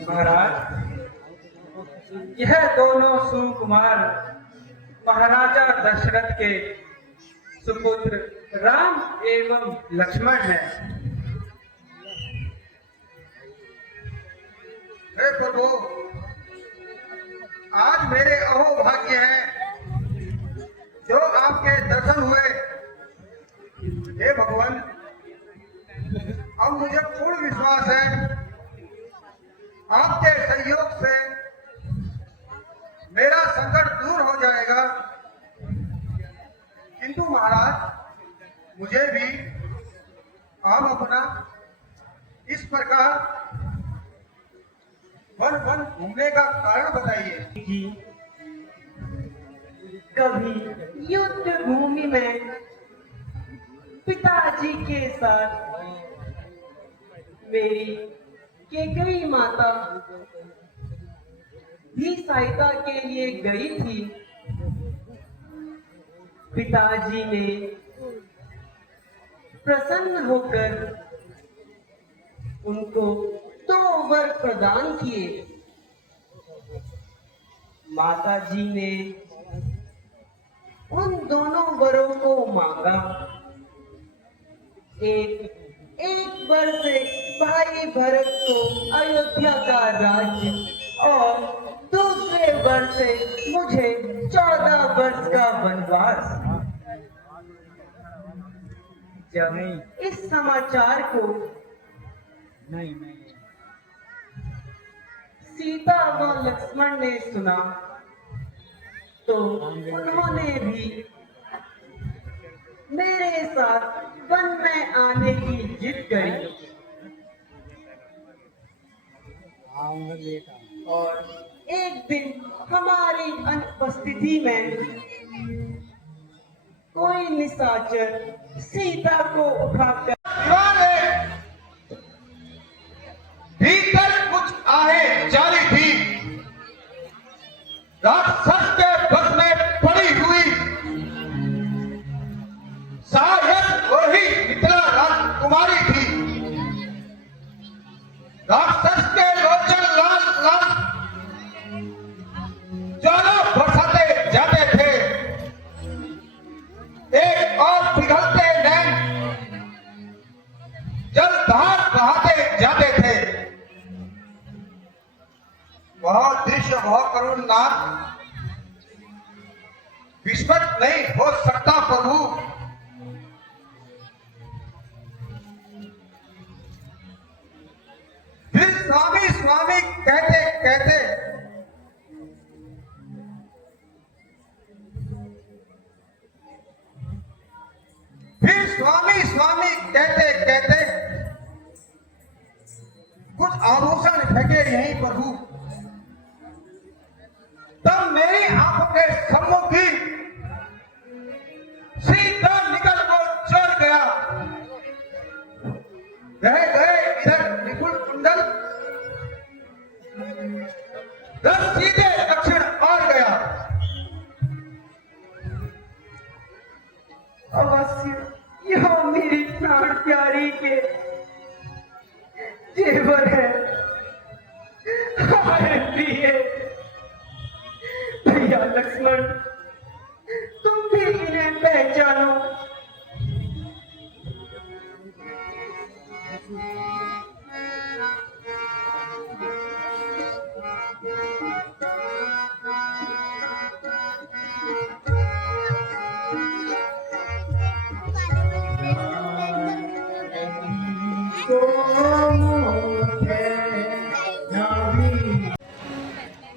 महाराज, यह दोनों सुकुमार महाराजा दशरथ के सुपुत्र राम एवं लक्ष्मण हैं। हे प्रभु, आज मेरे अहोभाग्य हैं जो आपके दर्शन हुए। हे भगवान, अब मुझे पूर्ण विश्वास है आपके सहयोग से मेरा संकट दूर हो जाएगा। किंतु महाराज, मुझे भी आप अपना इस प्रकार वन वन घूमने का कारण बताइए। कभी युद्ध भूमि में पिताजी के साथ मेरी केकई माता भी सहायता के लिए गई थी। पिताजी ने प्रसन्न होकर उनको 2 वर प्रदान किए। माताजी ने उन दोनों वरों को मांगा। एक वर से भाई भरत को अयोध्या का राज्य और दूसरे वर से मुझे 14 वर्ष का वनवास। जब इस समाचार को सीता व लक्ष्मण ने सुना तो उन्होंने भी मेरे साथ वन में आने की जिद करी और एक दिन हमारी अनुपस्थिति में कोई निशाचर सीता को उठाकर भीतर कुछ आहे जाली थी, राक्षस के बस में पड़ी हुई। शायद वही मिथिला राजकुमारी थी। राक्षस के लोचन लाल लाल ज्वाला बरसाते जाते थे। एक और पिघलते नैन जलधार बहाते जाते थे। वह दृश्य, वह करुणनाथ विस्मृत नहीं हो सकता प्रभु। फिर स्वामी स्वामी कहते कहते कुछ आभूषण फेंके यहीं प्रभु। तब मेरी आंखों के सम्मुख ही सीता निकल को चढ़ गया। रह गए इधर विपुल कुंडल, रथ सीधे दक्षिण और गया। अवश्य यह मेरी प्राण प्यारी के जेवर है। हमारे प्रिय भैया लक्ष्मण, तुम भी इन्हें पहचानो।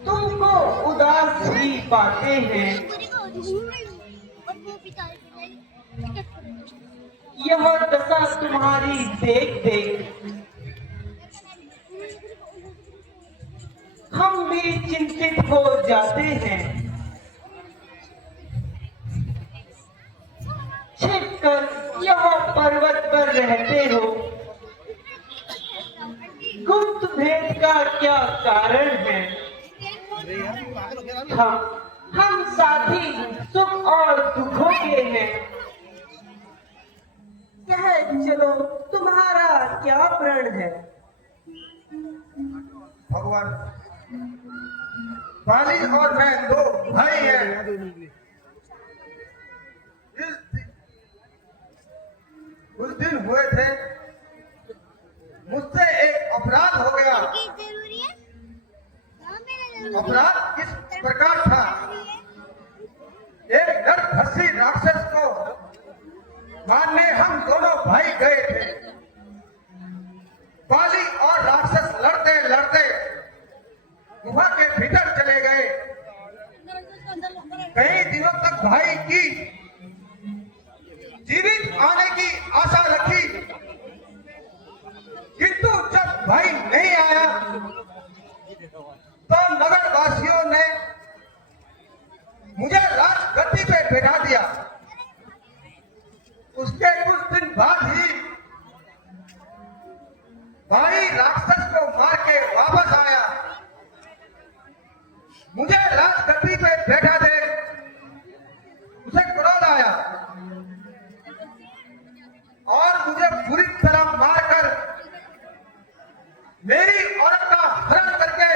तुमको उदास भी पाते हैं। यह दशा तुम्हारी देख देख हम भी चिंतित हो जाते हैं। छिपकर यह पर्वत पर रहते हो, गुप्त भेद का क्या कारण है? हम साथी सुख और दुखों के हैं। कह चलो तुम्हारा क्या प्रण है? भगवान, बाली और मैं दो भाई हैं। कुछ दिन हुए थे, मुझसे एक अपराध हो गया। अपराध इस प्रकार था, एक नरभक्षी राक्षस को मारने हम दोनों भाई गए थे। बाली और राक्षस लड़ते लड़ते गुफा के भीतर चले गए। कई दिनों तक भाई की जीवित आने की आशा रखी, किंतु जब भाई नहीं आया तो नगर वासियों ने मुझे राजगद्दी पे बैठा दिया। उसके कुछ दिन बाद ही भाई राक्षस को मार के वापस आया। मुझे राजगद्दी पे बैठा दे उसे क्रोध आया और मुझे बुरी तरह मारकर मेरी औरत का हरण करके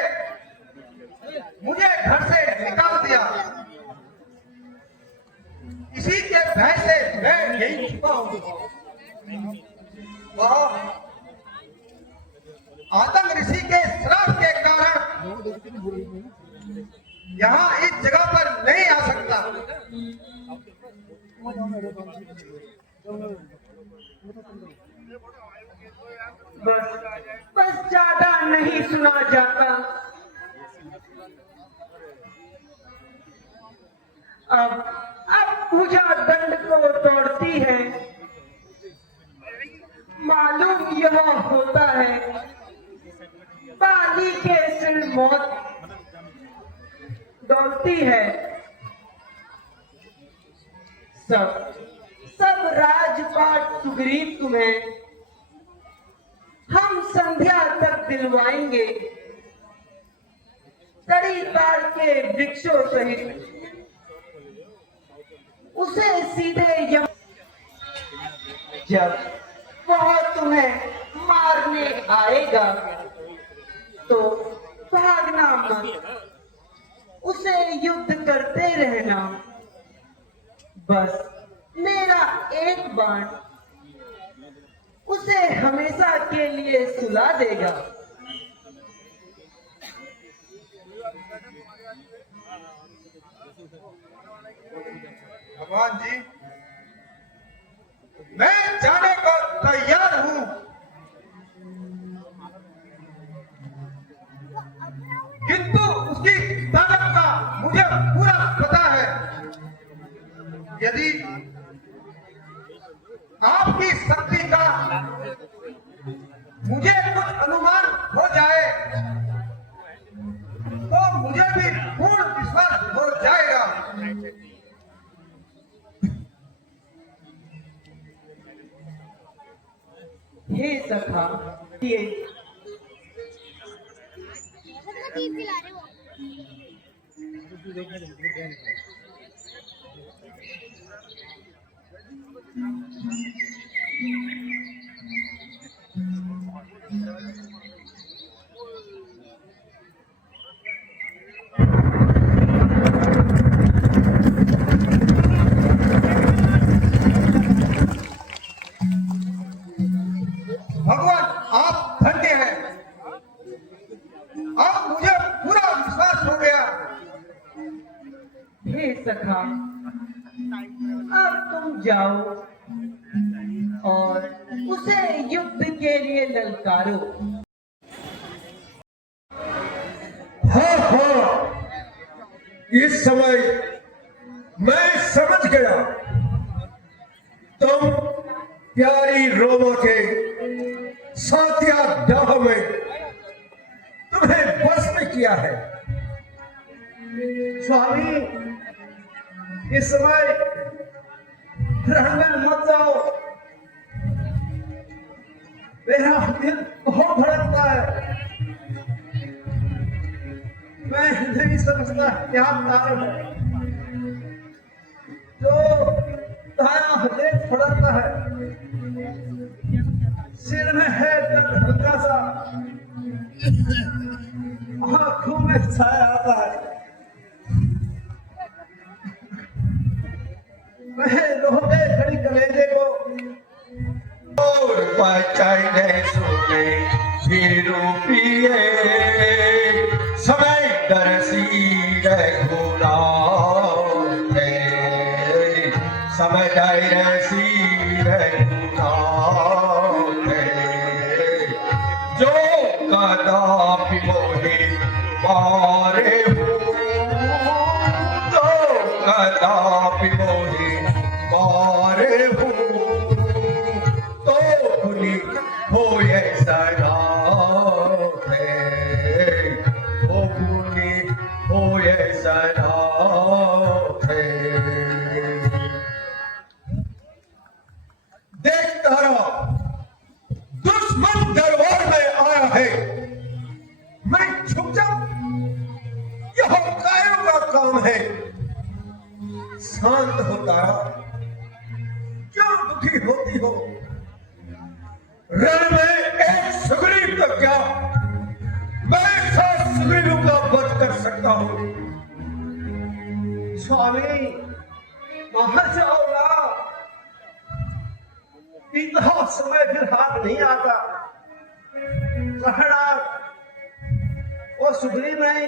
मुझे घर से निकाल दिया। इसी के भय से मैं यही छुपा हूं। वह आतंक ऋषि के श्राप के कारण यहाँ इस जगह पर नहीं आ सकता। बस ज्यादा नहीं सुना जाता। अब पूजा दंड को तोड़ती है। मालूम यह होता है बाली के सिर मौत दौड़ती है। सब राजपाट सुग्रीव तुम्हें हम संध्या तक दिलवाएंगे। तड़ी ताड़ के वृक्षों सहित उसे सीधे जब वह तुम्हें मारने आएगा तो भागना मत, उसे युद्ध करते रहना। बस मेरा एक बाण उसे हमेशा के लिए सुला देगा। भगवान जी, मैं जाने को तैयार हूं, किंतु उसकी ताकत का मुझे पूरा पता है। यदि आपकी शक्ति का मुझे कुछ अनुमान हो जाए तो मुझे भी पूर्ण विश्वास हो जाएगा। हे सखा, ये भगवान आप धन्य हैं। अब मुझे पूरा विश्वास हो गया। हे सखा, अब तुम जाओ और उसे युद्ध के लिए ललकारो। हाँ, इस समय मैं समझ गया। तुम प्यारी रोमा के साथिया डाह में तुम्हें बस में किया है। स्वामी, इस समय रहने मत जाओ। मेरा दिल बहुत धड़कता है। मैं नहीं समझता क्या कारण है जो दाया हृदय धड़कता है। सिर में है दर्द हल्का सा, आंखों में साया आता है। मैं रोने खड़ी कलेजे को और पहचाने सुने फिरू पिए समय दरसी घुना समय दरसी घुना जो कदापि मोहे मारे हूँ तो कदापि मोहे मारे हूँ तो पुनि हो ऐसा ना है वो पुनि हो ऐसा ना है। देख तारा दुश्मन दरबार में आया है, मैं छुप जाऊं? यह कायरों का काम है। शांत हो तारा, क्यों दुखी होती हो? रण में एक सुग्रीव तो क्या, मैं 7 सुग्रीवों का वध कर सकता हूं। स्वामी वहां जाओ ना, इतना समय फिर हाथ नहीं आता। कहना वो सुग्रीव नहीं,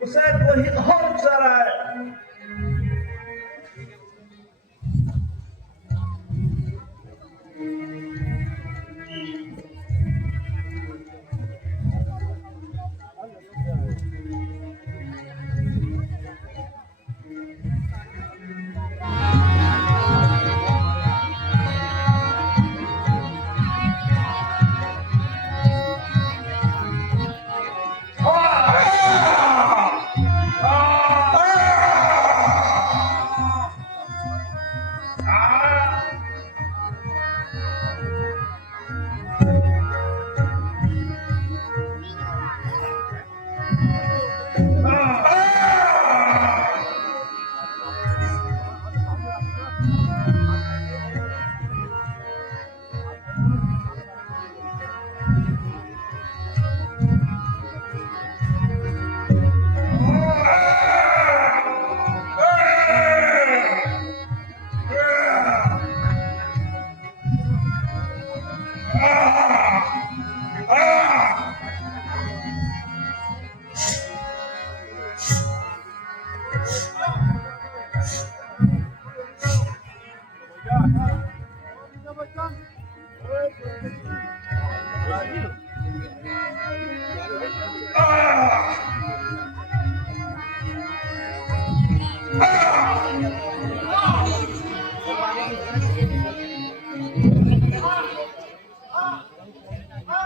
उसे कोई और उकसा रहा है।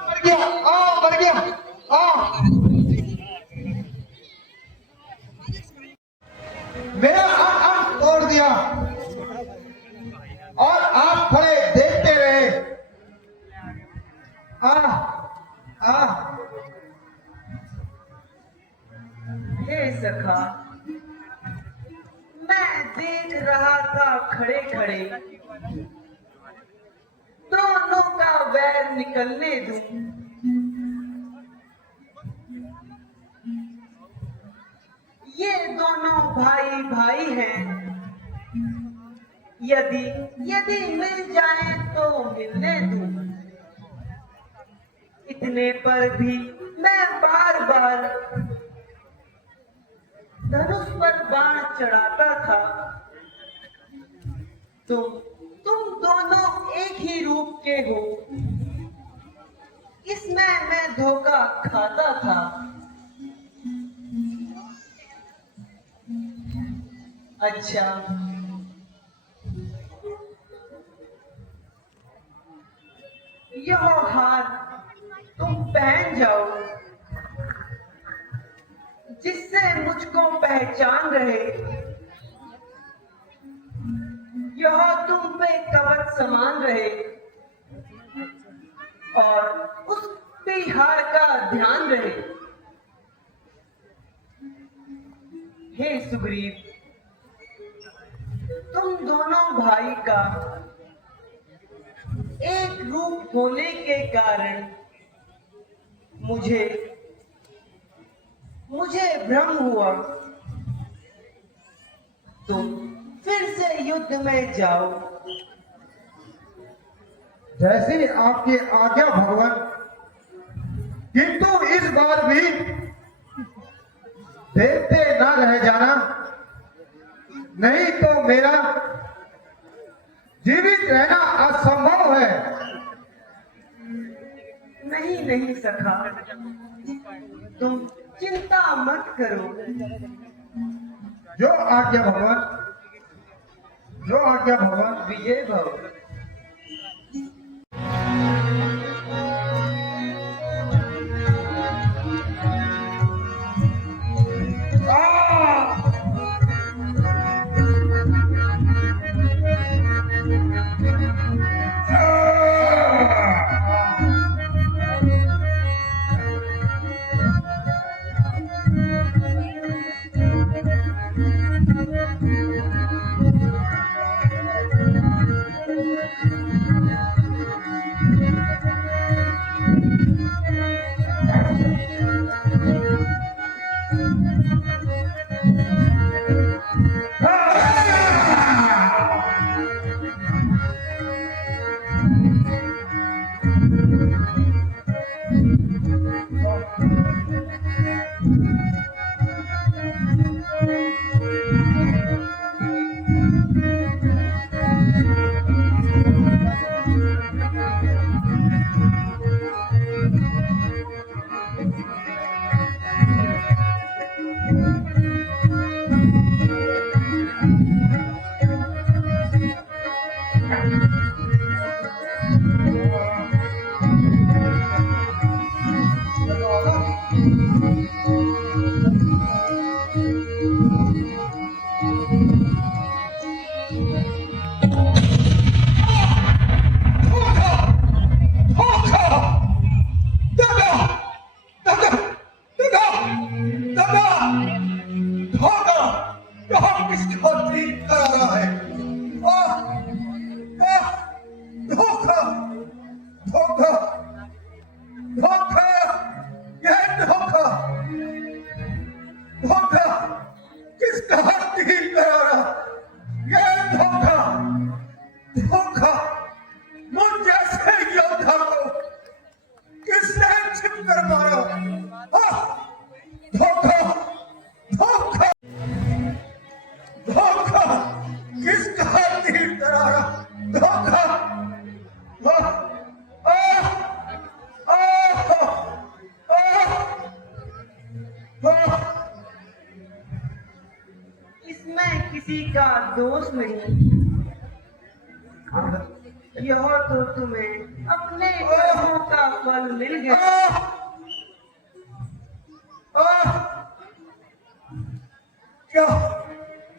मर गया मेरा अंग तोड़ दिया और आप खड़े देखते रहे। हे सखा, मैं देख रहा था खड़े खड़े, दोनों का वैर निकलने दूं। ये दोनों भाई भाई हैं, यदि मिल जाए तो मिलने दूं। इतने पर भी मैं बार बार धनुष पर बाण चढ़ाता था। तुम दोनों एक ही रूप के हो, इसमें मैं धोखा खाता था। अच्छा, यह हार तुम पहन जाओ, जिससे मुझको पहचान रहे। यह तुम पे कवच समान रहे और उस हार का ध्यान रहे। हे सुग्रीव, तुम दोनों भाई का एक रूप होने के कारण मुझे भ्रम हुआ। तुम फिर से युद्ध में जाओ। जैसी आपकी आज्ञा भगवान, किंतु इस बार भी देखते ना रह जाना, नहीं तो मेरा जीवित रहना असंभव है। नहीं सखा, तुम चिंता मत करो। जो आज्ञा भगवान, जो आज्ञा भगवान। विजय भव। किसी का दोष नहीं। यह तो तुम्हें अपने कर्मों का फल मिल गया। क्या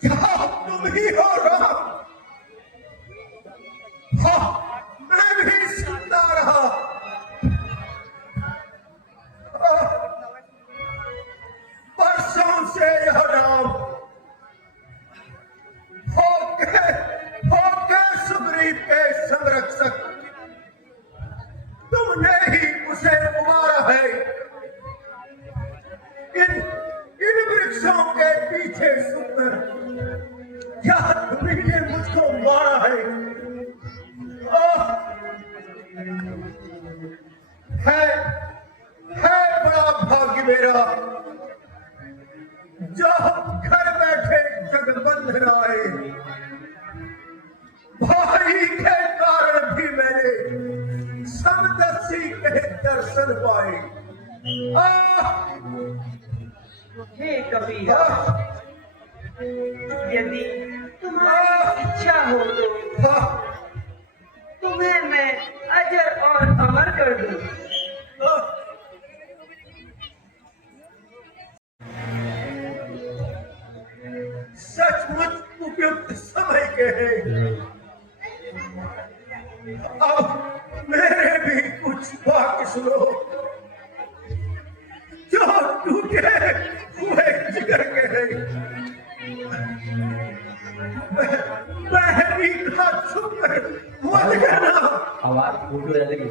क्या तुम ही हो राम? हाँ, मैं भी सुनता रहा। बरसों से यह राम होके सुग्रीव के संरक्षक, तुमने ही उसे उबारा है। इन वृक्षों के पीछे सुंदर, क्या तुमने मुझको मारा है? है बड़ा भाग्य मेरा जो घर बैठे जगबंधन आए। भाई के कारण भी मैंने समदर्शी के दर्शन पाए। हे कबीर, यदि तुम्हारी इच्छा हो तो तुम्हें मैं अजर और अमर कर दूं। सचमुच उपयुक्त समय के हैं। अब मेरे भी कुछ वाक्य सुनो जो टूटे हुए जिगर के हैं। बहनी का छुकर मत करना। आवाज फूट लगी।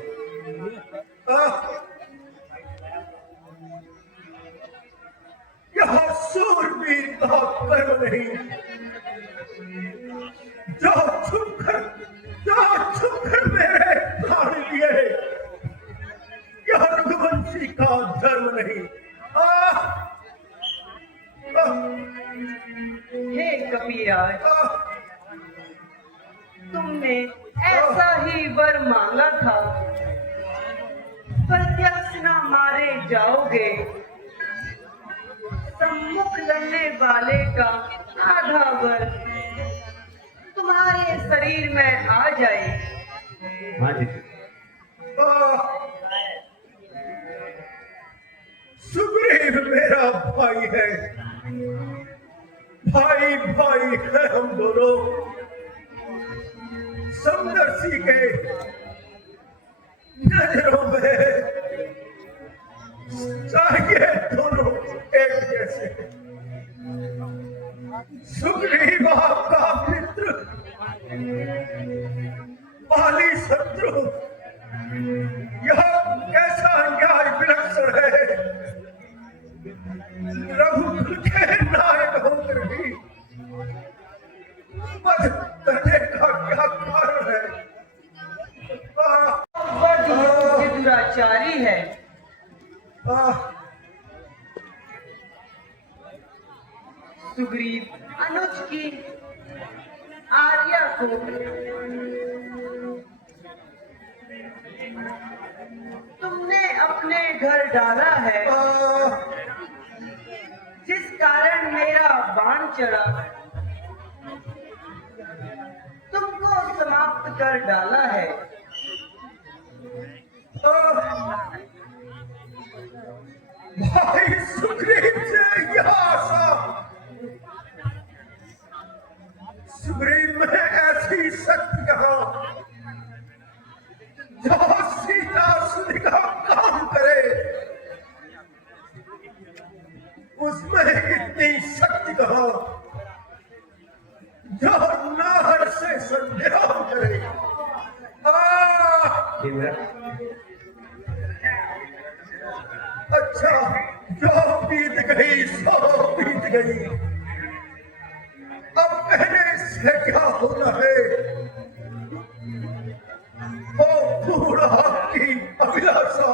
का धर्म नहीं। आह! आह! हे कपिराज, आह! तुमने ऐसा ही वर मांगा था, प्रत्यक्ष न मारे जाओगे, सम्मुख लड़ने वाले का आधा वर तुम्हारे शरीर में आ जाए। आह! सुग्रीव मेरा भाई है, भाई भाई है हम दोनों। समदर्शी के नजरों में चाहिए दोनों एक जैसे। सुग्रीव आपका मित्र, पाली शत्रु, यह कैसा अन्याय विलक्षण है। रघुकुल के नायक होकर भी वध करने का क्या कारण है। वध ये दुराचारी है। सुग्रीव अनुज की आर्या को तुमने अपने घर डाला है, जिस कारण मेरा बाण चढ़ा, तुमको समाप्त कर डाला है। भाई सुग्रीव से यह आशा, सुग्रीव में ऐसी शक्ति कहाँ जो सीता सुधि का काम करे। उसमें इतनी शक्ति कहाँ जो नार से संग्राम करे। अच्छा, जो बीत गई सो बीत गई, अब कहने से क्या होना है। वो बूढ़ा की अभिलाषा